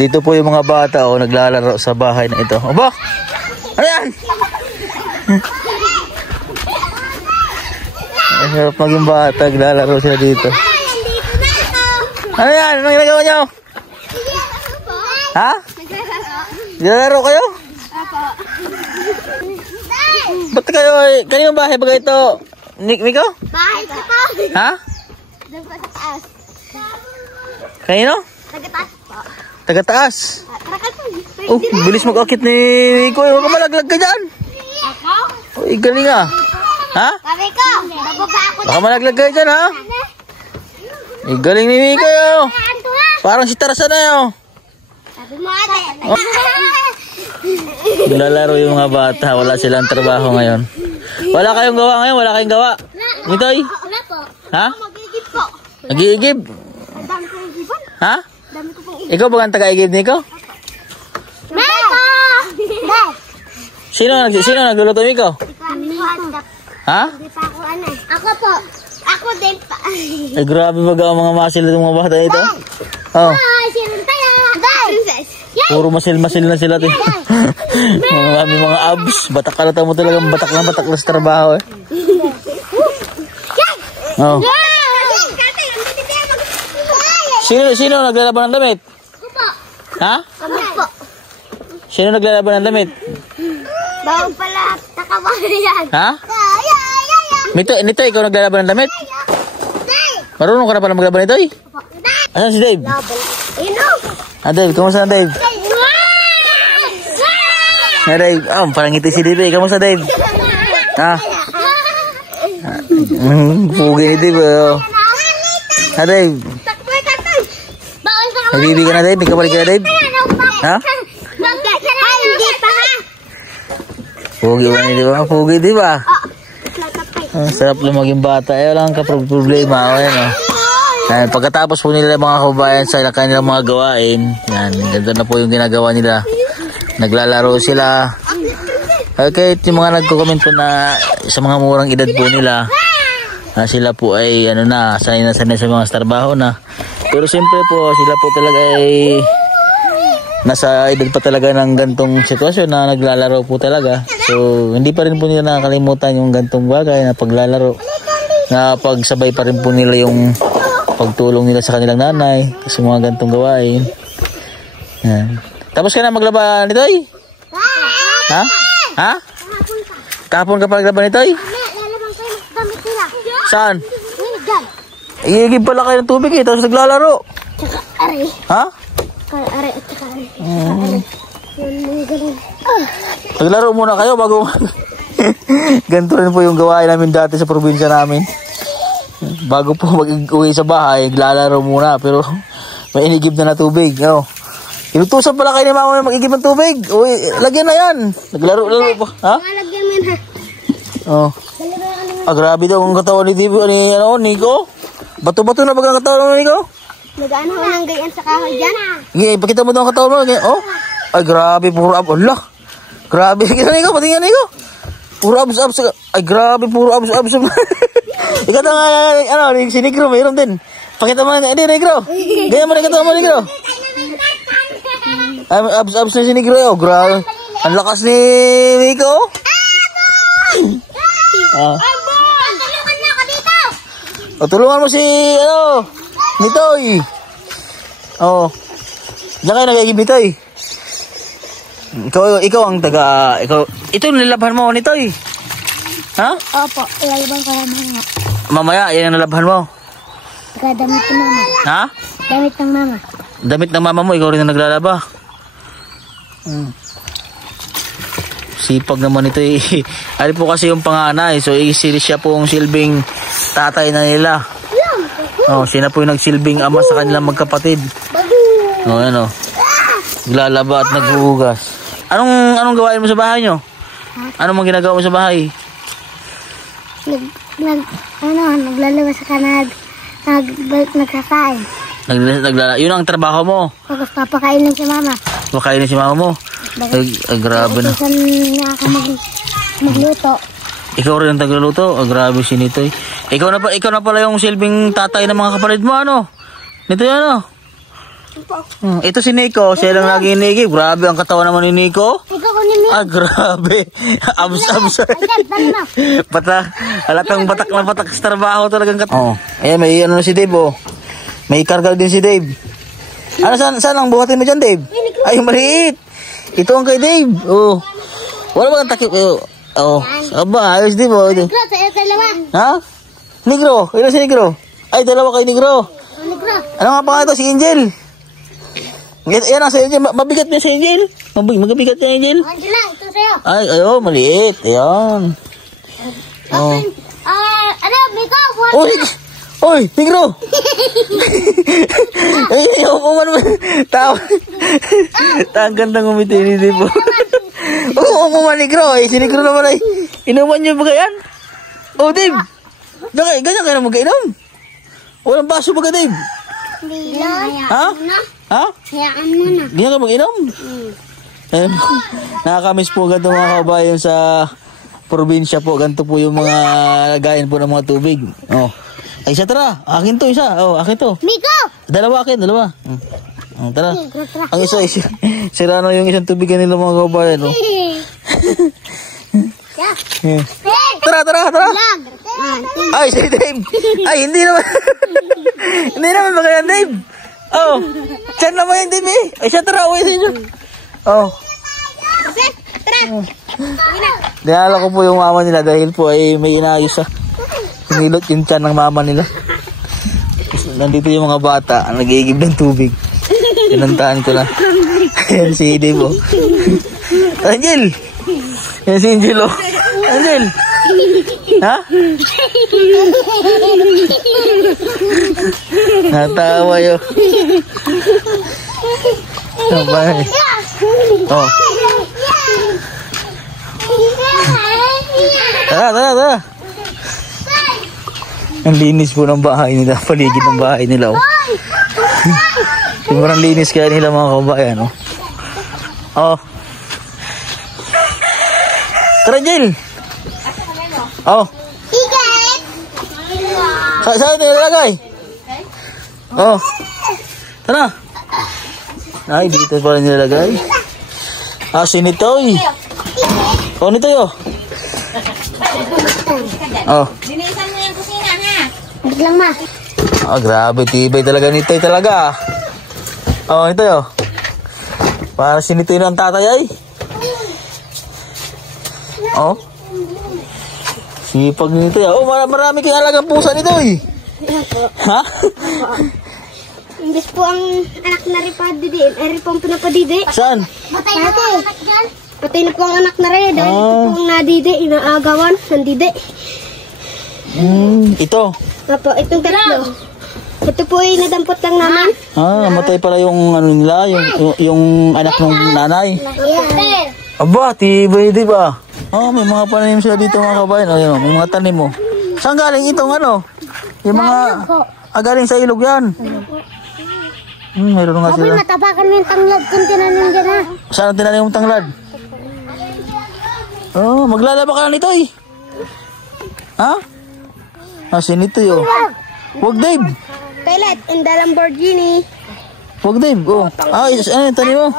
Dito po yung mga bata naglalaro sa bahay na ito. Aba! Ano yan? Ang sarap maging bata, naglalaro sila dito. Ano yan? Anong ginagawa nyo? Ha? Naglalaro kayo? Ba't kayo, kaninong bahay ba ito? Miko? Bahay ko po. Ha? Doon po sa taas. Kanino? Taga-taas po. Taga-taas? Oh, bilis mag-akit ni Miko. Huwag ka malaglag ka dyan. Ako? Uy, galing ah. Ha? Kami ko. Bababa ako. Baka malaglag ka dyan ha? Uy, galing ni Miko yun. Parang si Tarzan na yun. Sabi mo ate. Naglalaro yung mga bata. Wala silang trabaho ngayon. Wala kayong gawa ngayon? Wala kayong gawa? Mitoy? Wala po. Ha? Mag-iigib po. Nag-iigib? Ang dami ko yung ibon. Ha? Dami ko pong ibon. Ikaw ba ang taga-igib, Nico? Meko! Sino nagluluto, Nico? Ha? Hindi pa ako ano eh. Ako po. Ako din pa. Ay, grabe baga ang mga masil ng mga bata ito. Oh. Ay, sinun tayo. Princess. Puro masil-masil na sila. mga abs. Batak ka na mo talagang batak na sa trabaho eh. Oh. Sino naglalaban ng damit? Ako po. Ha? Kami po. Sino naglalaban ng damit? Bawang pala. Takawari yan. Ha? Nito, ikaw naglalaban ng damit? Marunong ka na pala maglaban nito eh? Asan si Dave? Ino. Dave, kamusta na Dave? Dave, parang ngiti si Dave eh. Kamusta Dave? Ha? Pugi ni Dave oh. Dave? Nagbibi ka na Dave? Nagkabalik ka na Dave? Ha? Hindi pa ha? Pugi ba ni Dave? Pugi di ba? Sarap lang maging bata. Walang problema. Ayan oh. Pagkatapos po nila mga kababayan sa kanilang mga gawain, yan, ganito na po yung ginagawa nila. Naglalaro sila. Okay, yung mga nagko-comment po na sa mga murang edad po nila, sila po ay sanay na sa mga trabaho na. Pero siyempre po, sila po talaga ay nasa edad pa talaga ng gantong sitwasyon na naglalaro po talaga. So, hindi pa rin po nila nakakalimutan yung gantong bagay na paglalaro. Na pagsabay pa rin po nila yung pagtulong nila sa kanilang nanay sa mga gantong gawain. Yan. Tapos ka na maglaba nito eh? Ha? Ha? Kahapon ka pa naglaba nito eh? Lalabang kayo ng damit nila. Saan? Dyan. Iigib pala kayo ng tubig eh, tapos naglalaro. Tsaka ari. Ha? Ari at tsaka ari. Yun, mga ganun. Naglaro muna kayo bago ganito rin po yung gawain namin dati sa probinsya namin. Bago po mag-uwi sa bahay, naglalaro muna. Pero may inigib na tubig. Oh. Inutusan pala kayo ni mama mag-igib ng tubig. Uy, lagyan na yan. Naglaro pa. Ha? Malagyan mo na. Oh. Grabe daw ang katawan ni Nico. Bato-bato na baga ang katawan ni Nico. Nag-ano ho ng gayan sa kahoy dyan. Okay, pakita mo daw ang katawan mo. Oh. Ay, grabe. Puro abs. Allah. Grabe. Kita Nico. Patingin Nico. Puro abs. Ay, grabe. Puro abs. Ikaw nga, si Negro, mayroon din. Pakita mo na, Negro. Ganyan mo na katawan mo, Negro. Ay, abs na si Negro. Oh, grabe. Ang lakas ni Nico. Tulungan na ako dito. O, tulungan mo si, Nitoy. Oh. Diyan kayo nag-igib Nitoy. Ikaw ang ito nilalaban mo, Nitoy. Ha? Opo, ilalabang ko lang. Mamaya, yan ang nalabhan mo. Saka damit ng mama. Ha? Damit ng mama. Damit ng mama mo, ikaw rin ang naglalaba. Sipag naman ito eh. Ari po kasi yung panganay, so siya po ang silbing tatay na nila. Oh, siya na po yung nagsilbing ama sa kanilang magkapatid. Oh, ano. Naglalaba at naghuhugas. Anong gawain mo sa bahay nyo? Anong mga ginagawa mo sa bahay? Naglalabas sa kanag. Nagkakain. Yun ang trabaho mo? Tapos papakain lang si mama. Makain si mama mo? Ay, grabe na. Tapos niya ako magluto. Ikaw rin ang tagluluto? Grabe si Nitoy. Ikaw na pala yung silbing tatay ng mga kapatid mo, ano? Nitoy, ano? Ito si Nico, siya lang lagi inigib. Grabe ang katawan naman ni Nico. Ikaw ko nimi. Ah, grabe. Abs. Halatang batak na batak sa trabaho talagang katawan. Oh, ayan, may ano si Dave, oh. May kargal din si Dave. Ano, saan ang buhatin mo dyan, Dave? Ay, maliit. Ito ang kay Dave. Oh. Wala ba ang takip? Oh. Aba, ayos, Dave, oh. Negro, sa'yo dalawa. Ha? Negro? Ilan si Negro? Ay, dalawa kay Negro. Negro. Ano nga pa nga ito? Si Angel. Yan ang si Angel. Mabigat niya si Angel. Magabigat niya Angel. Angela, ito sa'yo. Ay, ayo, maliit. Ayan. Oh. Ano, Miko? Oy, Negro. Ay, umuman mo. Ang gandang umiti ni Dave. Umuman, Negro. Ay, si Negro naman ay. Inuman niyo ba yan? Oh, Dave. Ganyan ka na mag-inom. Walang baso ba ka, Dave? Hindi lang. Ha? Ha? Hayaan mo na. Ganyan ka mag-inom? Ayun. Nakakamiss po ganito mga kabayan sa probinsya po. Ganito po yung mga lagayan po ng mga tubig. Oh. Ay, isa tara. Akin to, isa. Oh, akin to. Miko! Dalawa akin, dalawa. Tara. Ang isa, sira na yung isang tubigan nila mga kabayan. Oh. Tara. Ay, si Dave. Ay, hindi naman. Hindi naman magayan, Dave. Oh. Diyan naman yung Dave eh. Ay, siya tara. Uwi sa inyo. Oh. Tara. Dinala ko po yung mama nila dahil po ay may inayos sa sinilot yung tiyan ng mama nila. Nandito yung mga bata nag-iigib ng tubig. Pinuntahan ko na. Ayan si Dave, oh. Angel. Ayan si Angel, oh. Angel. Ha? Natawa yun. Sabay. Oh. Tara. Ang linis po ng bahay nila. Paligid ng bahay nila, oh. Sobrang linis kaya nila mga kabayan, oh. Oh. Tara, Jill. Oh. Saan nilalagay? Oh. Tara. Ay, dito pala nilalagay. Ah, sinitoy. Oh, nitoy, oh. Oh. Linisan mo yung kusina, ha? Biglang, ma. Ah, grabe, tibay talaga nitoy talaga. Oh, nitoy, oh. Para sinitoy ng tatay, ay. Oh. Sipag nito, oh. Marami kayong alagang pusa nito, eh. Ha? Imbis po ang anak na ripadidi, ari po ang pinapadidi. Saan? Patay na po. Patay na po ang anak na rin. Dahil ito po ang nadidi, inaagawan, nandidi. Ito. Apo, itong tatlo. Ito po ay nadampot lang naman. Ah, namatay pala yung ano nila, yung anak ng nanay. Aba, tibay, di ba? Oh, may mga pananim sila dito mga kabayan. Oh, yun, may mga tanim mo. Saan galing itong ano? Yung mga galing sa ilog yan. Mayroon nga Aboy, sila. matapakan mo yung tanglad kung tinanim dyan, ha? Saan ang tinanim mong tanglad? Oh, maglalaba ka na nito, eh. Ha? Ah, sinito yun. Huwag, Dave. Kailat, in the Lamborghini. Huwag, Dave. Oh. Ah, ano yung tanim mo?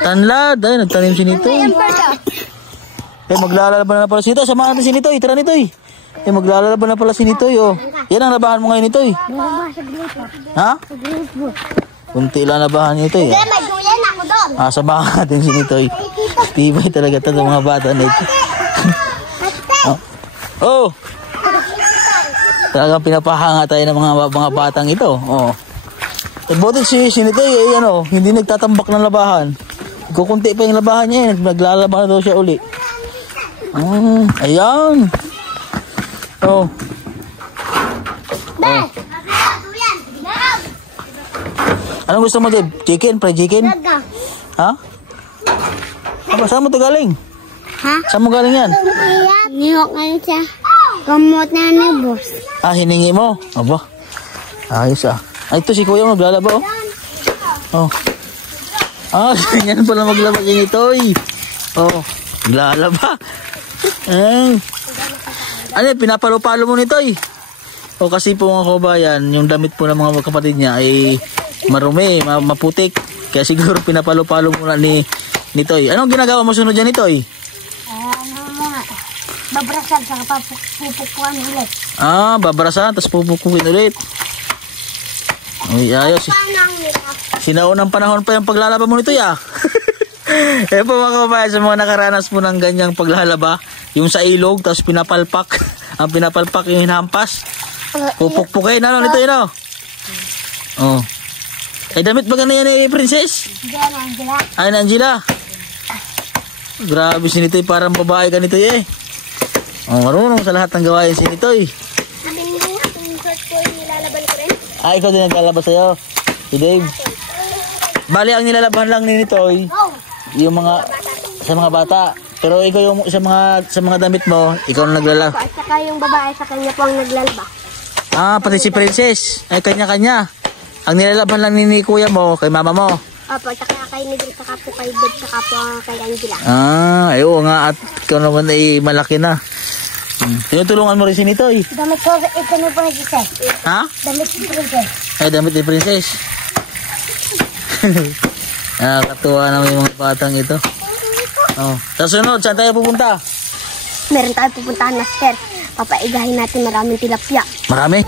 Tanlad. Ay, nagtanim si Nito. Eh, maglalalaban na pala si Nito. Samahan natin si Nito. Tara, Nito. Eh, maglalalaban na pala si Nito. Oh. Yan ang labahan mo ngayon, Nito. Ha? Kunti lang labahan Nito. May duyan ako doon. Ah, samahan natin si Nito. Tibay talaga ito ng mga bata na ito. Oh. Talagang pinapahanga tayo ng mga batang ito. Oh. Eh, buti si Nito, eh, ano, hindi nagtatambak ng labahan. Kukunti pa yung labahan niya, naglalaba na daw siya uli. Ayan. Oh. Anong gusto mo, Dave? Chicken? Fried chicken? Ha? Aba, saan mo ito galing? Ha? Saan mo galing yan? Nihok ngayon siya. Kamot na ni boss. Ah, hiningi mo? Aba. Ayos, ah. Ay, ito si Kuya maglalaba, oh. Oh. Ah, ganyan pala maglaba yung ito, eh. Oh, maglalaba. Ano, pinapalo-palo mo nito, eh. O, kasi po mga kabayan, yung damit po ng mga kapatid niya ay marumi, maputik. Kaya siguro pinapalo-palo muna ni Toy. Anong ginagawa mo sunod dyan ni Toy? Babrasan sa pupukuan ulit. Babrasan, tapos pupukuin ulit. Ay, ayos. Sinaunang panahon pa yung paglalaba mo nito, ya. Eh po mga kababayan, sa mga nakaranas po ng ganyang paglalaba, yung sa ilog, tapos pinapalpak. Ang pinapalpak yung hinampas. Pupukpukin, ano nito yun, oh. Oh. Eh, damit ba ganyan yan, Princess? Diyan, Angela. Ay, Angela. Grabe si Nitoy, parang babae ka Nitoy, eh. Oh, marunong sa lahat ng gawain si Nitoy. Ikaw din naglalaba sa'yo. Si Dave. Bali, ang nilalaban lang ni Nitoy, yung mga, sa mga bata. Pero ikaw yung, sa mga damit mo, ikaw ang naglalaba. At saka yung babae sa kanya po ang naglalaba. Pati si Princess. Ay, kanya-kanya. Ang nilalaban lang ni kuya mo, kay mama mo. Opo, saka kay Miguel, saka po kay Dave, saka po kay Angela. Oo nga, at ikaw naman ay malaki na. Tinutulungan mo rin si Nitoy. Damit ko, ito na po nag-isa. Ha? Damit ni Princess. Ay, damit ni Princess. Nakakatuwa naman yung mga batang ito. Sa sunod, saan tayo pupunta? Meron tayo pupuntahan na sir. Papaigahin natin maraming tilapia. Marami?